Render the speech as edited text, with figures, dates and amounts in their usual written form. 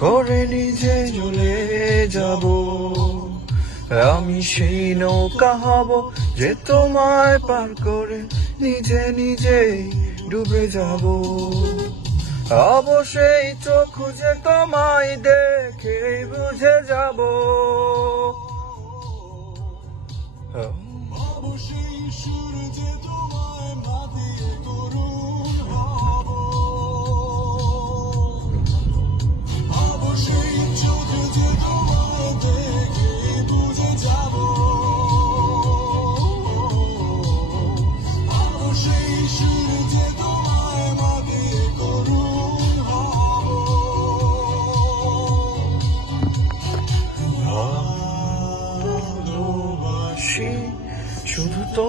করে নিজে জ্বলে যাব, আমি সেই নৌকা হব যে তোমায় পার করে নিজে নিজেই ডুবে যাব। অবশ্যই চোখ খুঁজে তোমায় দেখে বুঝে যাব। অবশ্যই সূর্যে তোমায় মাতিয়ে করুণ হব। অবশ্যই চোখ যে তোমায় দেখে বুঝে যাব। অবশ্যই সূর্যে তোমায় মাতিয়ে করুণ হব। ভালোবাসি শুধু তো